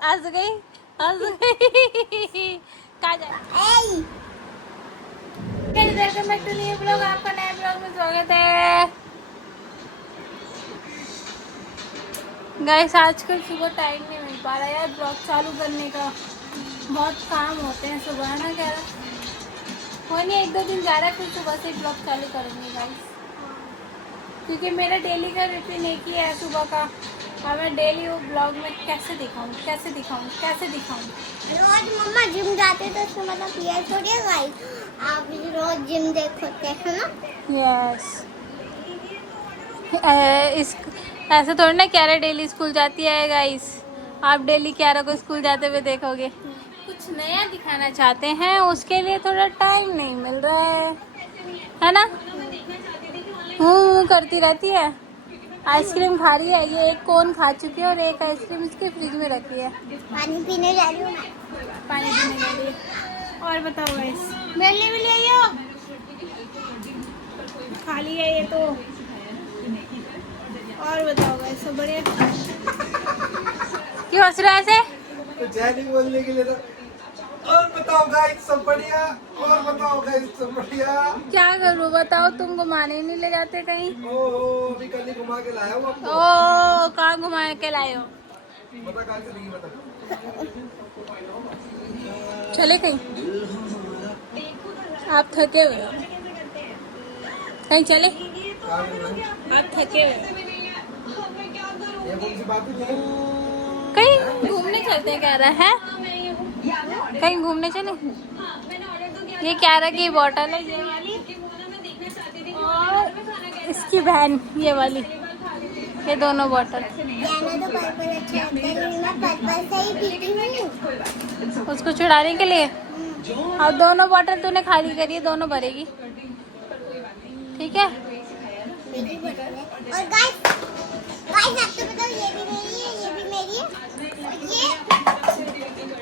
हंस गई हंस गई कहाँ जाए। Welcome back to new blog. आपका नए ब्लॉग में स्वागत है। गाइस आजकल सुबह टाइम नहीं मिल पा रहा यार ब्लॉग चालू करने का। बहुत काम होते हैं सुबह ना, कह रहा वो नहीं, एक दो दिन जा रहा है फिर सुबह से ब्लॉग चालू करेंगे गाइस, क्योंकि मेरा डेली का रूटीन एक ही है सुबह का, और मैं डेली वो ब्लॉग में कैसे दिखाऊं कैसे दिखाऊं कैसे दिखाऊं। रोज मम्मा जिम जाते तो इसका मतलब ये थोड़ी है गाइस, आप रोज जिम देखते हैं ना। यस इस ऐसे थोड़ी ना क्यारा डेली स्कूल जाती है गाइस। आप डेली क्यारा को स्कूल जाते हुए देखोगे। कुछ नया दिखाना चाहते हैं, उसके लिए थोड़ा टाइम नहीं मिल रहा है ना। हूँ करती रहती है। आइसक्रीम खा रही है, ये एक कोन खा चुकी है और एक आइसक्रीम इसके फ्रिज में रखी है। पानी पीने जा रही हूँ मैं। पानी पीने के लिए। और बताओ गाइस, मेरे लिए भी ले आइयो। खाली है ये तो। और बताओ गाइस, सब बढ़िया। क्यों हंस रहा है ऐसे? कुछ है नहीं बोलने के लिए तो। और बताओ गाइस सब बढ़िया। और बताओ गाइस सब बढ़िया। क्या करूँ बताओ, तुम घुमाने ही नहीं ले जाते कहीं। ओहो अभी कल ही घुमा के लाया हूँ आपको। ओ कहाँ घुमा के लाए हो? पता कहाँ से नहीं पता। चले कहीं? आप थके हुए हो, कहीं चले? कहाँ मिल रहा है? आप थके हुए हो, ये कौन सी बात थी? कहीं घूमने चलते हैं कह रहा है। कहीं घूमने चले? ये क्या रहा की बॉटल है ये वाली, और इसकी बहन ये वाली, ये दोनों बॉटल। जाना तो पर्पल अच्छा लगता है, लेकिन मैं पर्पल से ही पीती हूँ। उसको छुड़ाने के लिए। और दोनों बॉटल तूने खाली करी है, दोनों भरेगी ठीक है। मेरी बोतल है। और गाइस गाइस आपको बताओ, ये भी मेरी है, ये भी मेरी है,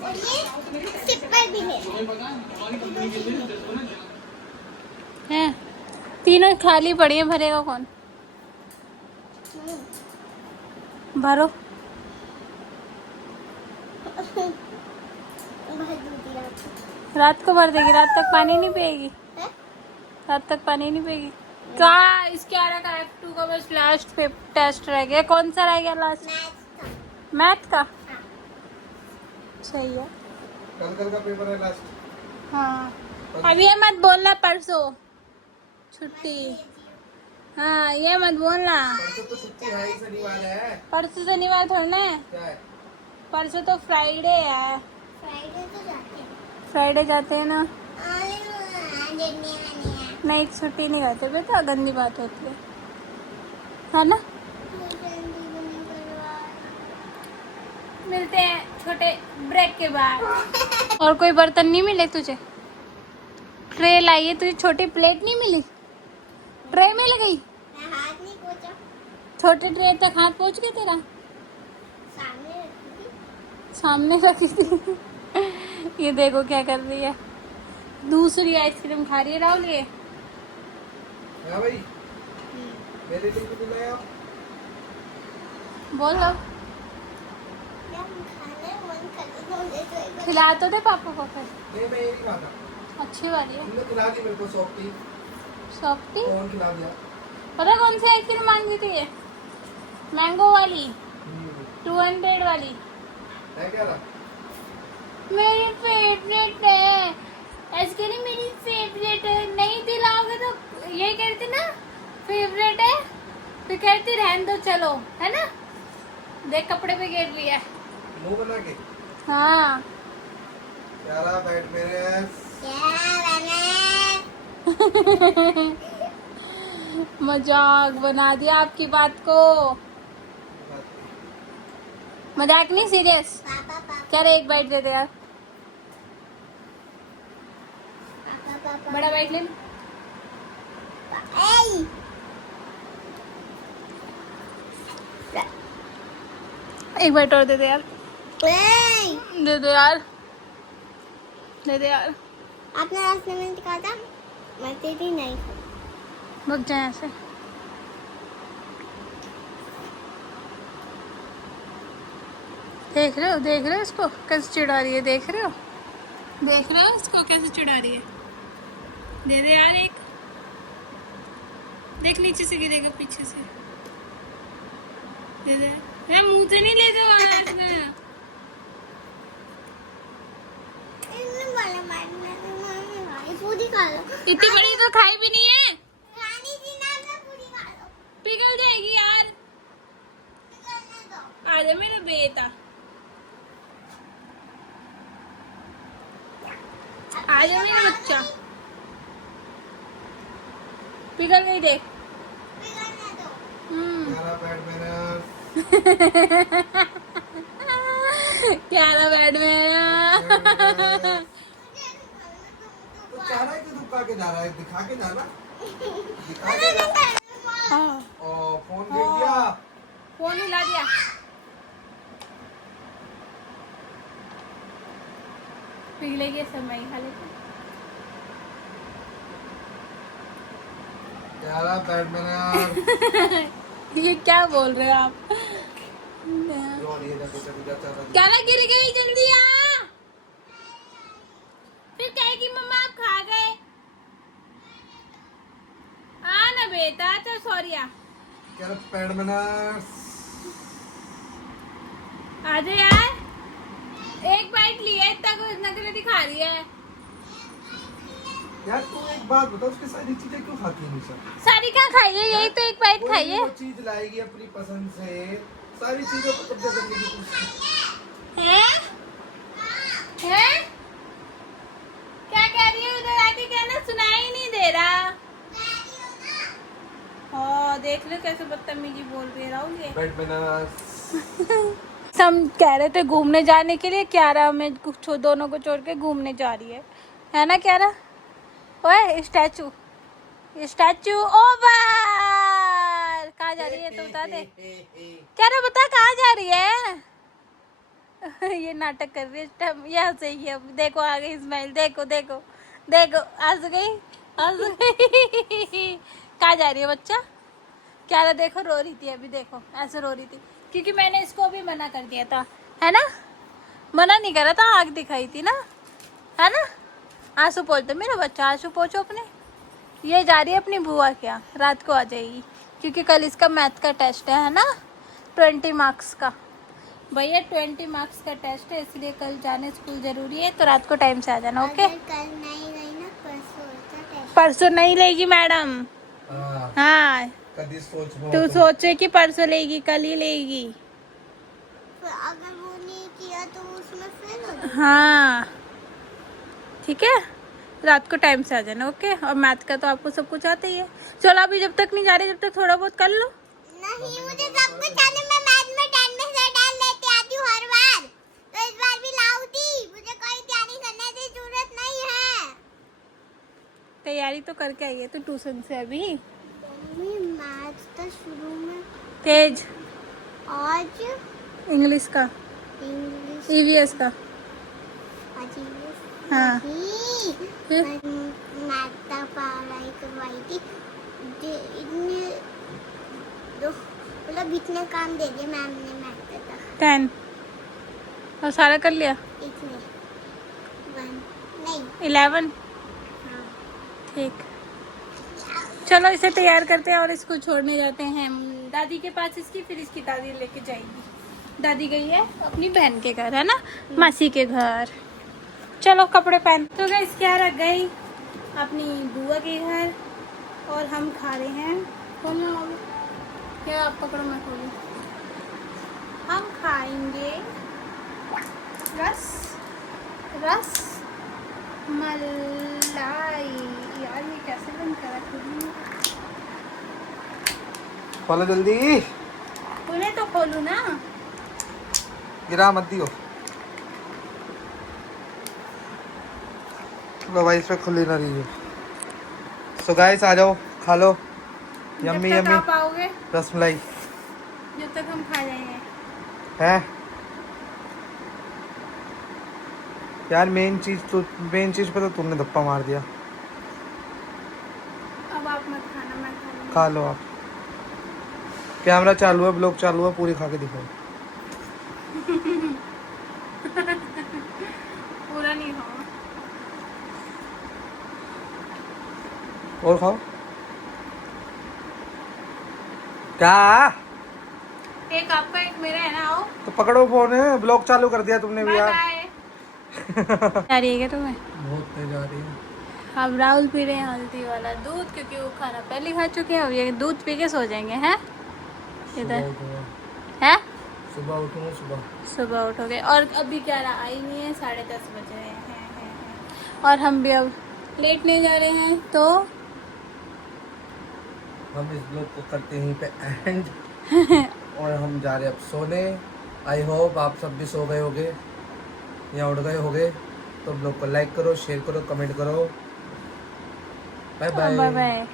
और ये सिपर भी है। हैं तीनों खाली पड़ी है, भरेगा कौन? भरो। रात को भर देगी, रात तक पानी नहीं पिएगी। रात तक पानी नहीं पिएगी। क्या इसके आ रहा का F2 का बस लास्ट टेस्ट रह गया। कौन सा रह गया लास्ट? मैथ का। सही है। कल का पेपर है लास्ट। हाँ अब ये मत बोलना परसों छुट्टी। हाँ ये मत बोलना। परसों तो छुट्टी है ही, शनिवार है। परसों शनिवार थोड़ा है, क्या है? परसों तो फ्राइडे है। फ्राइडे तो जाते हैं। फ्राइडे जाते हैं ना। देखने नहीं छुट्टी नहीं करते बेटा, गंदी बात होती है ना। मिलते हैं छोटे ब्रेक के बाद। और कोई बर्तन नहीं मिले तुझे? ट्रे लाई है तुझे, छोटी प्लेट नहीं मिली? ट्रे मिल गई? मैं हाथ नहीं पोंछा, छोटे ट्रे तक हाथ पहुंच गया तेरा? सामने रखी थी। सामने रखी थी। ये देखो क्या कर रही है, दूसरी आइसक्रीम खा रही है राहुल ये। हाँ भाई मेरे लिए भी लाया। बोल लो, क्या खाने मन कर रहा है। खिला तो दे पापा को फिर। नहीं मैं ये नहीं खाता। अच्छी वाली है तुमने खिला दी मेरे को सॉफ्टी। सॉफ्टी। कौन खिला दिया? पता कौन सी आइसक्रीम मांगी थी ये? मैंगो वाली 200 वाली। है क्या रहा? मेरी फेवरेट है आइसक्रीम, मेरी फेवरेट है। नहीं दिलाओगे तो यही कहती ना फेवरेट है, फिर कहती रहने दो चलो, है ना। देख कपड़े पे गिर रही है। मुंह बना के। हाँ क्या रहा बैठ मेरे। मजाक बना दिया आपकी बात को। मजाक नहीं, सीरियस। पापा पापा क्या रे, एक बाइट दे दे यार। पापा पापा बड़ा बाइट ले। ए एक बाइट और दे दे यार। ए दे दे यार, दे दे यार। आपने रास्ते में कहा था मैं तेरी नहीं। रुक जाए ऐसे। देख रहे हो इसको कैसे चिढ़ा रही है, देख रहे हो इसको कैसे चिढ़ा रही है। दे दे यार एक, देख नीचे से गिरेगा पीछे से, दे दे यार, मुंह से नहीं लेते वाला इसमें। पूरी खा लो। इतनी बड़ी तो खाई भी नहीं है, रानी जी ना तो पूरी खा लो। पिघल जाएगी यार। पिघलने दो। आजा मेरा बेटा, आजा मेरा बच्चा, पिघल गई देख। पिघलने दो। प्यारा बैड मैनर्स। क्यारा बैड में तो चाह रहा है कि दुखा के जा रहा है, दिखा के जाना, दिखा के अरे जा। नहीं, ओ फोन गिर गया। फोन हिला दिया। पिघलेगी समय खा लेते। प्यारा बैड मैनर्स। ये क्या बोल रहे हो आप? रो रही है, देखो देखो चाचा का। क्या ना गिर गई, जल्दी आ। फिर कहेगी मम्मा आप खा गए। आ ना बेटा, तो सॉरी आ। प्यारा बैड मैनर्स। आजा यार, एक बाइट लिया, इतना कुछ नखरे दिखा रही है। यार तू एक बात बता, उसके सारी चीजें क्यों खाती है हमेशा? सारी क्या खाई है, यही तो एक बाइट कोई खाई भी है। वो चीज लाएगी अपनी पसंद से, सारी चीजों को कब्जा करने की कोशिश। हैं? हैं? क्या कह रही है उधर आके, कहना सुनाई ही नहीं दे रहा। हाँ देख लो कैसे बदतमीजी बोल रही है राहुल ये। Bad manners. हम कह रहे थे घूमने जाने के लिए, क्यारा हमें दोनों को छोड़ के घूमने जा रही है ना क्यारा? ओए स्टैचू ओवर। कहाँ जा रही है तो बता दे। क्यारा बता कहाँ जा रही है? ये नाटक कर रही है, यहाँ से ही अब देखो आ गई स्माइल, देखो देखो देखो, हंस गई। कहाँ जा रही है बच्चा? क्यारा देखो रो रही थी अभी, देखो ऐसे रो रही थी क्योंकि मैंने इसको अभी मना कर दिया था, है ना? मना नहीं करा था, आग दिखाई थी ना, है ना? आंसू पोंछ दो मेरा बच्चा, आंसू पोंछो अपने। ये जा रही है अपनी बुआ के यहाँ, रात को आ जाएगी क्योंकि कल इसका मैथ का टेस्ट है ना, 20 मार्क्स का। भैया 20 मार्क्स का टेस्ट है, इसलिए कल जाने स्कूल जरूरी है, तो रात को टाइम से आ जाना, ओके? अगर कल नहीं गई ना, परसों होता टेस्ट। परसों नहीं लेगी मैडम। हाँ कभी सोच तू सोचे कि परसों लेगी, कल ही लेगी। फिर अगर वो नहीं किया तो उसमें फेल हो जाएगा। हाँ ठीक है, रात को टाइम से आ जाना, ओके? और मैथ का तो आपको सब कुछ आता ही है। चलो अभी जब तक नहीं जा रहे, जब तक थोड़ा बहुत कर लो। नहीं, मुझे सब कुछ आने में, मैथ में 10 में से 10 लेते आती हूँ हर बार, तो इस बार भी लाऊं थी। मुझे कोई तैयारी करने की जरूरत नहीं है। तैयारी तो करके आई है तो ट्यूशन से अभी। मम्मी मैथ तो शुरू में, तेज आज इंग्लिश का, इंग्लिश, ईवीएस का। आज इंग्लिश हाँ नहीं, फिर? मैथ का पढ़ाई करवाई थी। इतने मतलब इतने काम दे दिए मैम ने मैथ का। 10 और सारा कर लिया। इतने 1 नहीं 11 हाँ। ठीक, चलो इसे तैयार करते हैं और इसको छोड़ने जाते हैं दादी के पास इसकी, फिर इसकी दादी लेके जाएगी। दादी गई है अपनी बहन के घर, है ना, मासी के घर। चलो कपड़े पहन। तो गाइस क्या रख गई अपनी बुआ के घर और हम खा रहे हैं। खोलना क्या, आप पकड़ो मैं खोलूं। हम खाएंगे रस मलाई। यार ये कैसे बंद करा खुद ही? खोलो जल्दी, उन्हें तो खोलू ना। गिरा मत दियो। लो भाई, इसमें खुली ना रही है। सो गाइस आ जाओ, खा लो। यम्मी जब तक यम्मी आप आओगे, रसमलाई जब तक हम खा जाएंगे। है यार। मेन चीज पे तो तुमने धप्पा मार दिया। अब आप मत खाना, मैं खा लूंगी। खा लो आप। कैमरा चालू है, ब्लॉग चालू है, पूरी खा के दिखाओ। पूरा नहीं खाओ। और खाओ। क्या? एक आपका एक मेरा है ना। आओ तो पकड़ो फोन, ब्लॉग चालू कर दिया तुमने भी बाय यार। बाय। आ रही है क्या तुम्हें? बहुत तेज आ रही है। अब राहुल पी रहे हैं हल्दी वाला दूध, क्योंकि वो खाना पहले खा चुके हैं। अब ये दूध पी के सो जाएंगे हैं इधर है। सुबह उठूंगा सुबह। सुबह उठोगे और अभी क्या रहा, आई नहीं है, 10:30 बज रहे हैं। और हम भी अब लेटने जा रहे हैं, तो हम इस ब्लॉग को करते हैं यहीं पे एंड और हम जा रहे हैं अब सोने। आई होप आप सब भी सो गए होगे या उठ गए होगे। तो ब्लॉग को लाइक करो, शेयर करो, कमेंट करो। Bye bye bye. बाय।